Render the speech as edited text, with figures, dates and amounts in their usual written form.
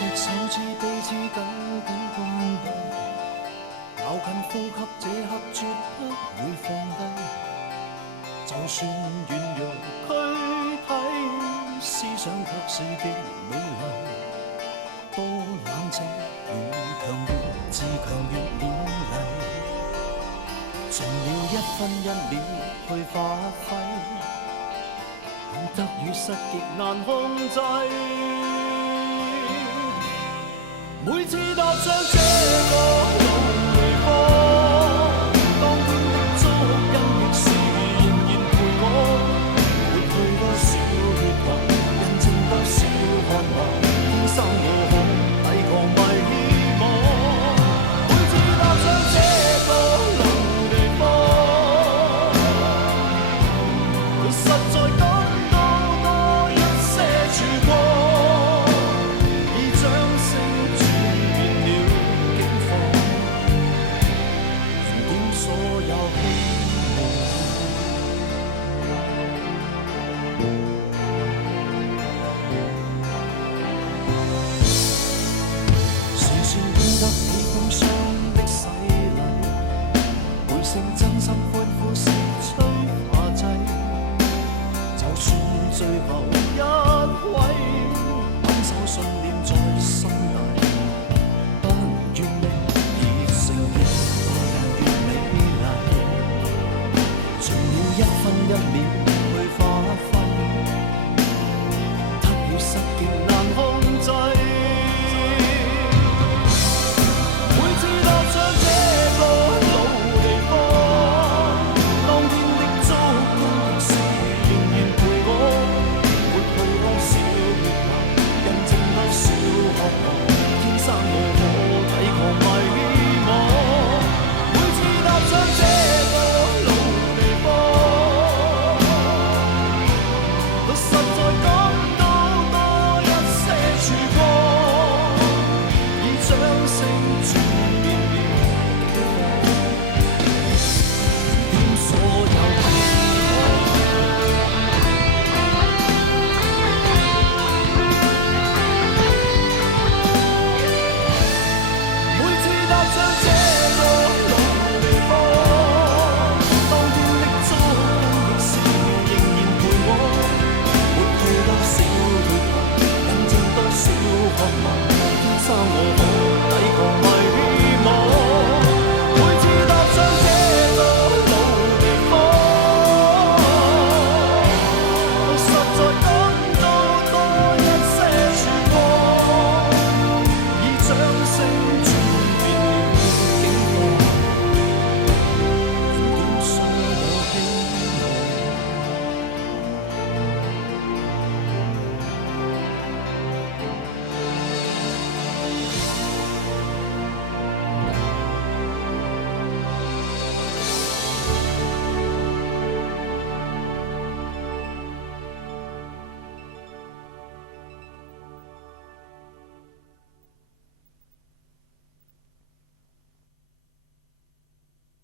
隻手指彼此緊緊關閉，咬緊呼吸這刻絕不會放低。就算軟弱軀體，思想卻是極美麗。多冷靜越強越自強越勉勵，盡了一分一秒去發揮，得與失極難控制。每次踏上這個路離開，當天的足印亦是仍然陪我，抹去多少血汗，印證多少渴望，天生我可抵抗迷惘。每次踏上這個路離開，實在感到多一些曙光，已將聲轉變了境況，燃點所有希望。誰算經得起風霜的洗禮，每聲真心歡呼是催化劑，就算最後一位，緊守信念在心底。